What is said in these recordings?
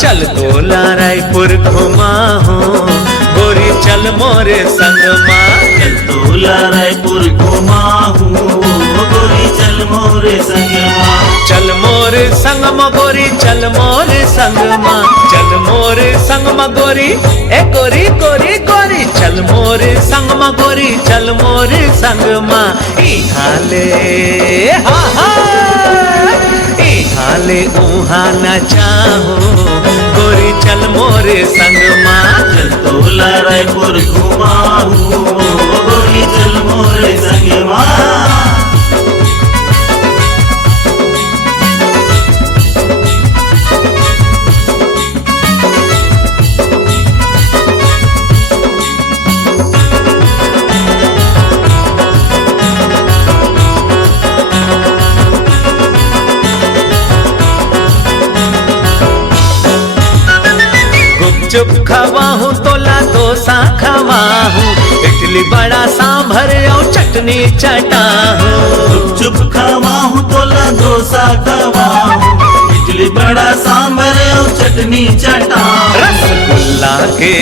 चल तोला रायपुर घुमाहू गोरी चल मोरे संगमा। चल तोला रायपुर घुमाहू गोरी चल मोरे संगमा। चल मोरे संगमा गोरी चल मोरे संगमा। चल मोरे संगमा गोरी ए गोरी गोरी गोरी चल मोरे संगमा गोरी चल मोरे संगमा। ई हाले हा हा हाले उहा न चाहो गोरी चल मोरे संगमा। चल तोला रायपुर घुमाहू गोरी चल मोरे संगमा। चुप खवाहू तोला डोसा खवाहू इडली बड़ा सांभर और चटनी चटाहू। चुप खवाहू तोला डोसा खवाहू इडली बड़ा सांभर और चटनी चटाहू। रसगुल्ला के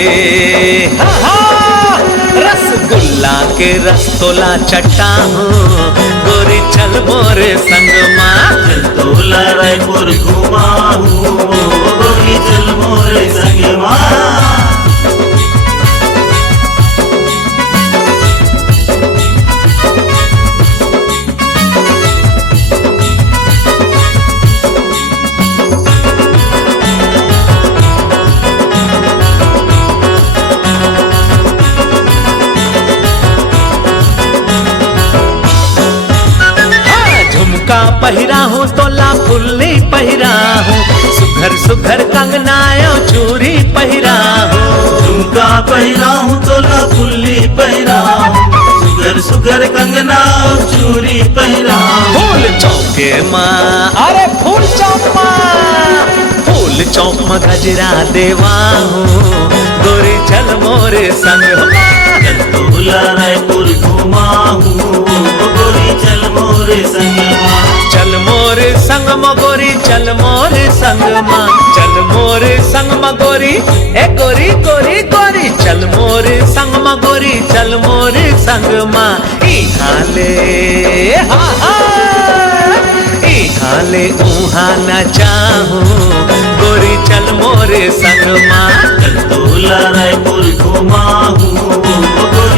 रसगुल्ला के रसतोला चटाहू गोरी चल मोरे संगमा। चल तोला रायपुर घुमाहू गोरी चल मोरे संगमा। झुमका पहिरा हूँ तोला फुल्ली पहिरा हूँ सुघर सुघर कंगना चूरी पहिरा हूँ। झुमका पहिरा हूँ तोला फुल्ली पहिरा हूँ सुगर सुगर कंगना चूरी पहिरा हूँ। फूल चौके माँ अरे फूल चौक माँ फूल चौक में गजरा देवा हूँ गोरी चल मोरे संगमा। चल तोला रायपुर घुमाहू गोरी चल मोरे संगमा। चल मोरे संगमा गोरी चल मोरे संगमा। चल मोरे संगमा गोरी ए गोरी गोरी गोरी चल मोरे संगमा गोरी चल मोरे संगमा। ई हाले हा हा ई हाले उहा न चाहू गोरी चल मोरे संगमा। चल तोला रायपुर घुमाहू गोरी